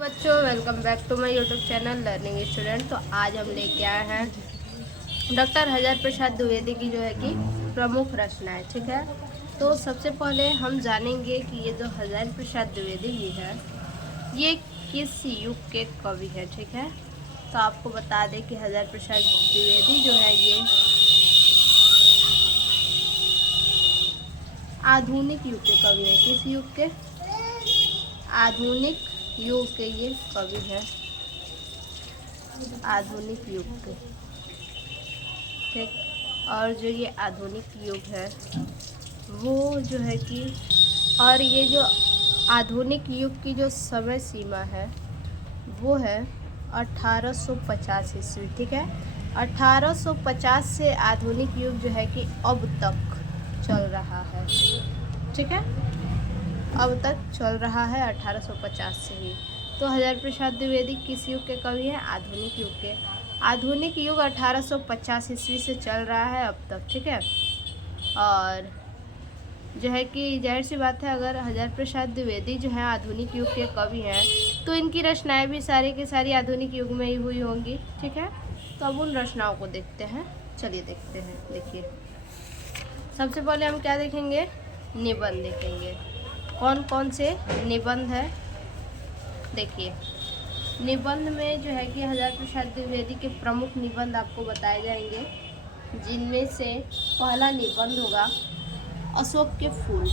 बच्चों, welcome back to my YouTube channel learning student. तो आज हम लेके आए हैं डॉक्टर हजारी प्रसाद द्विवेदी की जो है कि प्रमुख रचनाएं। ठीक है, तो सबसे पहले हम जानेंगे कि ये जो हजारी प्रसाद द्विवेदी जी है ये किस युग के कवि है। ठीक है, तो आपको बता दें कि हजारी प्रसाद द्विवेदी जो है ये आधुनिक युग के कवि हैं। किस युग के? आधुनिक युग के ये कवि है, आधुनिक युग के। ठीक, और जो ये आधुनिक युग है वो जो है कि और ये जो आधुनिक युग की जो समय सीमा है वो है 1850 ईस्वी। ठीक है, 1850 से आधुनिक युग जो है कि अब तक चल रहा है। ठीक है, अब तक चल रहा है 1850 से ही। तो हजारी प्रसाद द्विवेदी किस युग के कवि हैं? आधुनिक युग के। आधुनिक युग 1850 ईस्वी से चल रहा है अब तक। ठीक है, और जो है कि जाहिर सी बात है, अगर हजारी प्रसाद द्विवेदी जो है आधुनिक युग के कवि हैं तो इनकी रचनाएं भी सारी की सारी आधुनिक युग में ही हुई होंगी। ठीक है, तो अब उन रचनाओं को देखते हैं। चलिए देखते हैं। देखिए, सबसे पहले हम क्या देखेंगे? निबंध देखेंगे। कौन कौन से निबंध है? देखिए, निबंध में जो है कि हजारी प्रसाद द्विवेदी के प्रमुख निबंध आपको बताए जाएंगे, जिनमें से पहला निबंध होगा अशोक के फूल।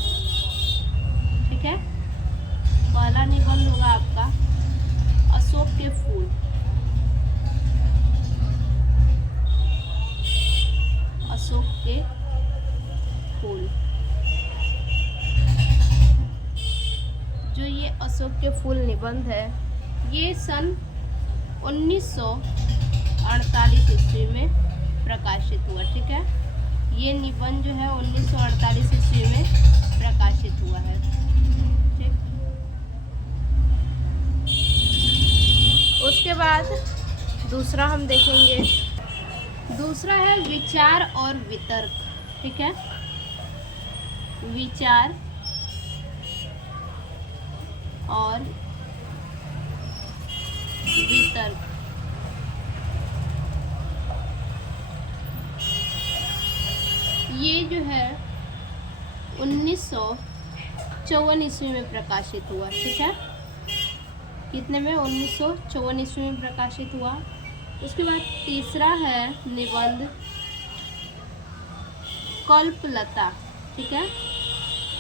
ठीक है, पहला निबंध होगा आपका अशोक के फूल। अशोक के फूल, जो ये अशोक के फूल निबंध है ये सन 1948 ईस्वी में प्रकाशित हुआ। ठीक है, ये निबंध जो है 1948 ईस्वी में प्रकाशित हुआ है। ठीक, उसके बाद दूसरा हम देखेंगे, दूसरा है विचार और वितर्क। ठीक है, विचार और वितर्क, ये जो है 1954 ईस्वी में प्रकाशित हुआ। ठीक है, कितने में? 1954 ईस्वी में प्रकाशित हुआ। उसके बाद तीसरा है निबंध कल्पलता। ठीक है,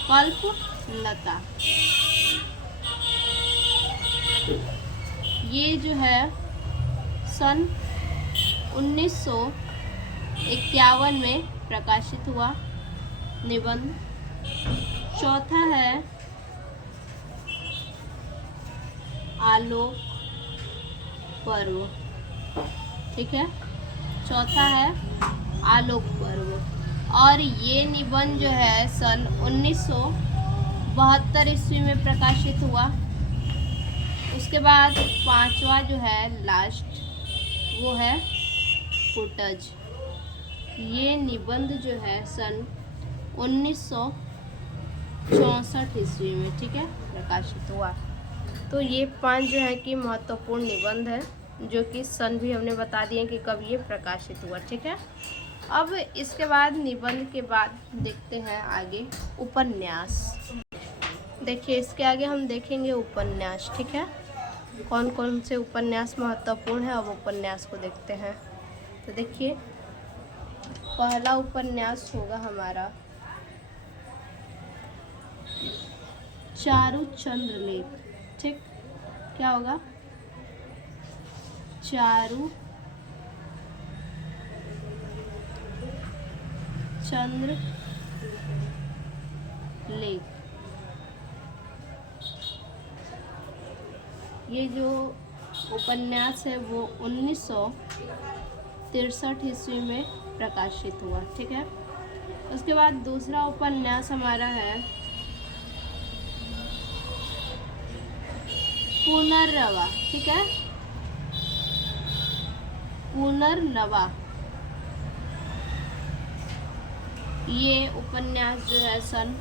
कल्पलता, ये जो है सन 1951 में प्रकाशित हुआ निबंध। चौथा है आलोक पर्व। ठीक है, चौथा है आलोक पर्व, और ये निबंध जो है सन 1972 ईस्वी में प्रकाशित हुआ। उसके बाद पांचवा जो है लास्ट, वो है फुटज। ये निबंध जो है सन 1964 ईस्वी में, ठीक है, प्रकाशित हुआ। तो ये 5 जो है कि महत्वपूर्ण निबंध है, जो कि सन भी हमने बता दिए कि कब ये प्रकाशित हुआ। ठीक है, अब इसके बाद निबंध के बाद देखते हैं आगे उपन्यास। देखिए, इसके आगे हम देखेंगे उपन्यास। ठीक है, कौन कौन से उपन्यास महत्वपूर्ण है, अब उपन्यास को देखते हैं। तो देखिए, पहला उपन्यास होगा हमारा चारुचंद्र लेख। ठीक, क्या होगा? चारुचंद्र लेख। ये जो उपन्यास है वो 1963 ईस्वी में प्रकाशित हुआ। ठीक है, उसके बाद दूसरा उपन्यास हमारा है पुनर्नवा। ठीक है, पुनर्नवा, ये उपन्यास जो है सन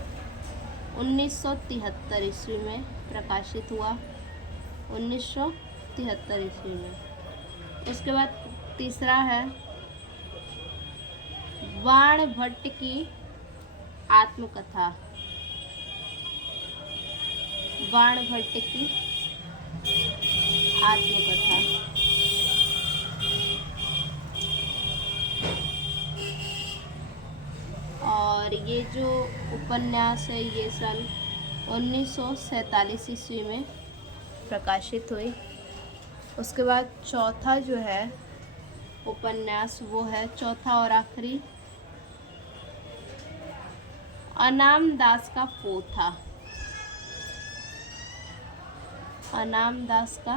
1973 ईस्वी में प्रकाशित हुआ। 1973 ईस्वी में। उसके बाद तीसरा है बाणभट्ट की आत्मकथा। बाणभट्ट की आत्मकथा। और ये जो उपन्यास है ये सन 1947 ईस्वी में प्रकाशित हुई। उसके बाद चौथा जो है उपन्यास वो है चौथा और आखिरी अनाम दास का पोथा। अनाम दास का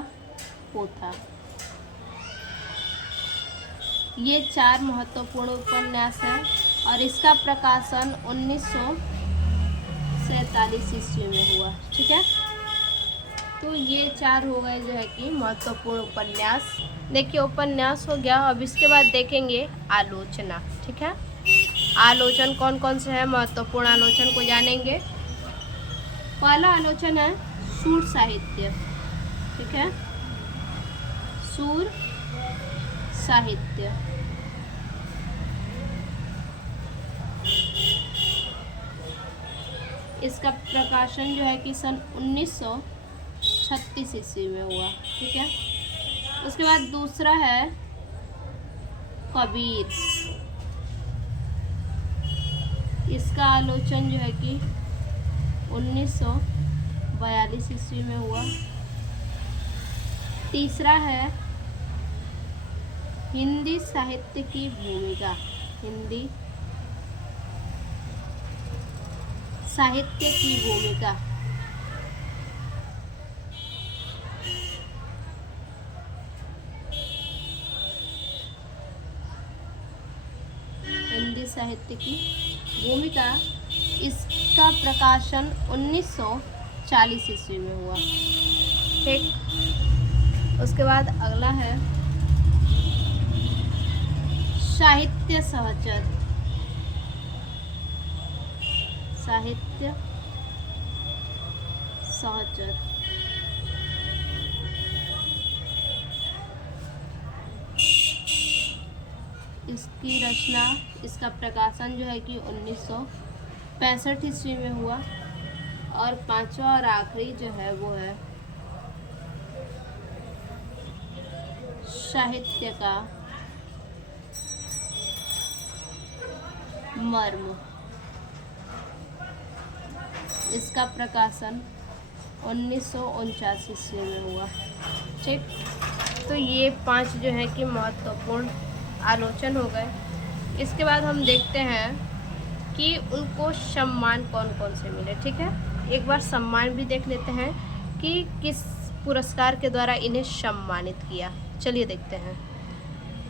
पोथा। ये 4 महत्वपूर्ण उपन्यास है और इसका प्रकाशन 1947 ईस्वी में हुआ। ठीक है, तो ये 4 हो गए जो है कि महत्वपूर्ण उपन्यास। देखिए उपन्यास हो गया। अब इसके बाद देखेंगे आलोचना। ठीक है, आलोचन कौन कौन से है, महत्वपूर्ण आलोचन को जानेंगे। पहला आलोचन है सूर साहित्य। ठीक है, सूर साहित्य। इसका प्रकाशन जो है कि सन 1936 ईस्वी में हुआ। ठीक है, उसके बाद दूसरा है कबीर। इसका आलोचन जो है कि 1942 ईस्वी में हुआ। तीसरा है हिंदी साहित्य की भूमिका। हिंदी साहित्य की भूमिका। हिंदी साहित्य की भूमिका। इसका प्रकाशन 1940 ईस्वी में हुआ। ठीक, उसके बाद अगला है साहित्य सहचर। साहित्य सहचर। इसकी रचना, इसका प्रकाशन जो है कि 1965 ईस्वी में हुआ। और पांचवा और आखिरी जो है वो है साहित्य का मर्म। इसका प्रकाशन 1949 ईस्वी में हुआ। ठीक, तो ये 5 जो है कि महत्वपूर्ण आलोचन हो गए। इसके बाद हम देखते हैं कि उनको सम्मान कौन कौन से मिले। ठीक है, एक बार सम्मान भी देख लेते हैं कि किस पुरस्कार के द्वारा इन्हें सम्मानित किया। चलिए देखते हैं,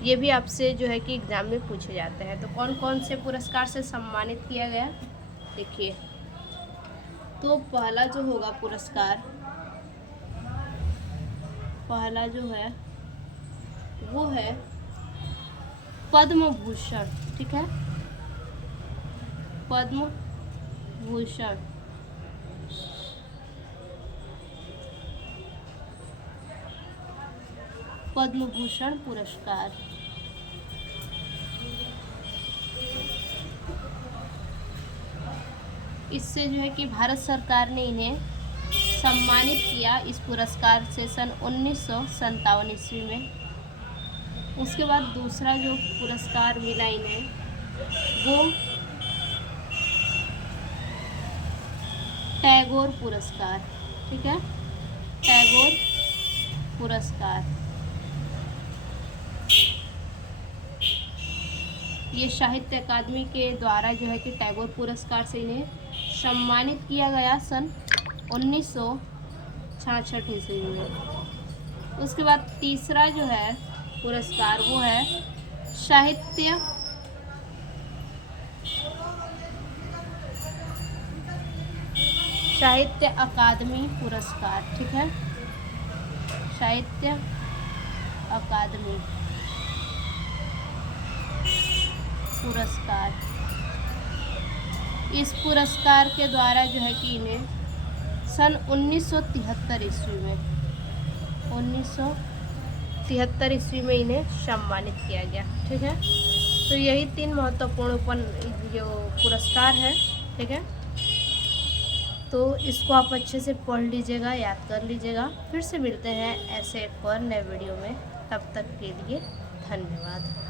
ये भी आपसे जो है कि एग्जाम में पूछे जाते हैं। तो कौन कौन से पुरस्कार से सम्मानित किया गया देखिए। तो पहला जो होगा पुरस्कार, पहला जो है वो है पद्म भूषण। ठीक है, पद्म भूषण। पद्म भूषण पुरस्कार। इससे जो है कि भारत सरकार ने इन्हें सम्मानित किया इस पुरस्कार से सन 1957 ईस्वी में। उसके बाद दूसरा जो पुरस्कार मिला इन्हें वो टैगोर पुरस्कार। ठीक है, टैगोर पुरस्कार। ये साहित्य अकादमी के द्वारा जो है कि टैगोर पुरस्कार से इन्हें सम्मानित किया गया सन 1966 ईस्वी में। उसके बाद तीसरा जो है पुरस्कार वो है साहित्य अकादमी पुरस्कार। ठीक है, साहित्य अकादमी पुरस्कार। इस पुरस्कार के द्वारा जो है कि इन्हें सन 1973 ईस्वी में 1973 ईस्वी में इन्हें सम्मानित किया गया। ठीक है, तो यही 3 महत्वपूर्ण जो पुरस्कार है। ठीक है, तो इसको आप अच्छे से पढ़ लीजिएगा, याद कर लीजिएगा। फिर से मिलते हैं ऐसे एक और नए वीडियो में, तब तक के लिए धन्यवाद।